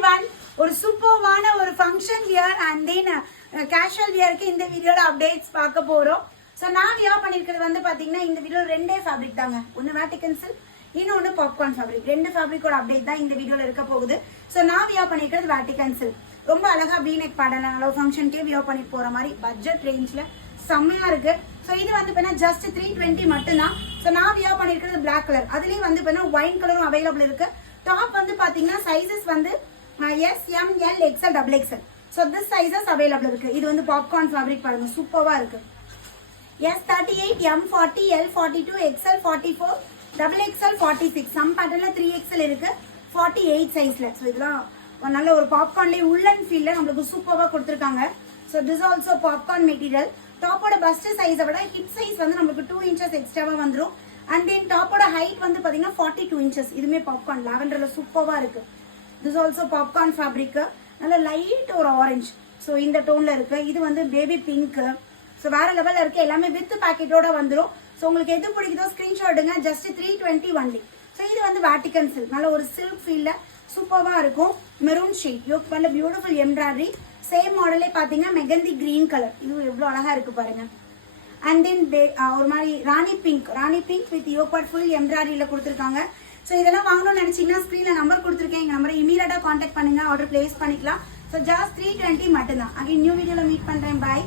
everyone. ஒரு சூப்பர்வான ஒரு function wear and then casual வியருக்கு இந்த வீடியோல அப்டேட்ஸ் பார்க்க போறோம். ஸோ நான் வியர் பண்ணிருக்கிறது வந்து பாத்தீங்கன்னா இந்த வீடியோ ரெண்டே ஃபேப்ரிக் தாங்க. ஒன்று வேட்டிகன் சில்க், இன்னொன்று பாப்கார்ன் ஃபேப்ரிக். ரெண்டு ஃபேப்ரிக்கோட அப்டேட் தான் இந்த வீடியோல இருக்க போகுது. ஸோ நான் வியர் பண்ணிருக்கிறது வேட்டிகன் சில்க். ரொம்ப அழகா வீநெக் பேட்டர்ன் அளவு ஃபங்க்ஷனுக்கே வியர் பண்ணிட்டு போற மாதிரி பட்ஜெட் ரேஞ்ச்ல செம்மையா இருக்கு. ஸோ இது வந்து இப்போ ஜஸ்ட் 320 மட்டும்தான். ஸோ நான் வியர் பண்ணிருக்கிறது பிளாக் கலர். அதுலேயும் வந்து இப்போ ஒயின் கலரும் அவைலபிள் இருக்கு. டாப் வந்து பாத்தீங்கன்னா சைசஸ் வந்து S, M, L, XL, XXL. So this sizes available இருக்கு. இது வந்து பாப்கார்ன் ஃபேப்ரிக் பாருங்க, சூப்பரா இருக்கு. S38, M40, L42, XL 44, XXL 46. Some பேட்டர்ல 3XL இருக்கு, 48 சைஸ்ல. ஸோ இதெல்லாம் நல்ல ஒரு பாப்கார்ன்லேயே உள்ளன் ஃபீல்ல நம்மளுக்கு சூப்பரா கொடுத்துருக்காங்க. So this also popcorn material. டாப்போட பஸ்ட் சைஸை விட ஹிப் சைஸ் வந்து நம்மளுக்கு 2 inches எக்ஸ்ட்ராவா வந்துடும். அண்ட் தென் டாப்போட ஹைட் வந்து பாத்தீங்கன்னா 42 inches. இதுமே பாப்கார்ன் லாவெண்டர்ல சூப்பரா இருக்கு. திஸ் ஆல்சோ பாப்கார்ன் ஃபேப்ரிக், நல்ல லைட் ஒரு ஆரஞ்சு. ஸோ இந்த டோன்ல இருக்கு. இது வந்து பேபி பிங்க். ஸோ வேற லெவல்ல இருக்கு. எல்லாமே வித் பேக்கெட்டோட வந்துடும். ஸோ உங்களுக்கு எது பிடிக்குதோ ஸ்கிரீன்ஷாட் எடுங்க. Just 320 only. ஸோ இது வந்து வேட்டிகன் சில்க், நல்ல ஒரு சில்க் ஃபீல்ல சூப்பரா இருக்கும். மெரூன் ஷேட், யோக் பண்ண பியூட்டிஃபுல் எம்ப்ராய்டரி. சேம் மாடலே பாத்தீங்கன்னா மெகந்தி கிரீன் கலர். இது எவ்வளவு அழகா இருக்கு பாருங்க. அண்ட் தென் ஒரு மாதிரி ராணி பிங்க் வித் யோக் ஃபுல் எம்ப்ராய்டரியில கொடுத்துருக்காங்க. ஸோ இதெல்லாம் வாங்கணும்னு நினைச்சீங்கன்னா ஸ்க்ரீன்ல நம்பர் கொடுத்துருக்கேன். எங்க நம்பரை இமீடியட்டா கான்டாக்ட் பண்ணுங்க, ஆர்டர் பிளேஸ் பண்ணிக்கலாம். ஸோ ஜஸ்ட் 320 மட்டும்தான். அகைன் நியூ வீடியோல மீட் பண்றேன். பாய்.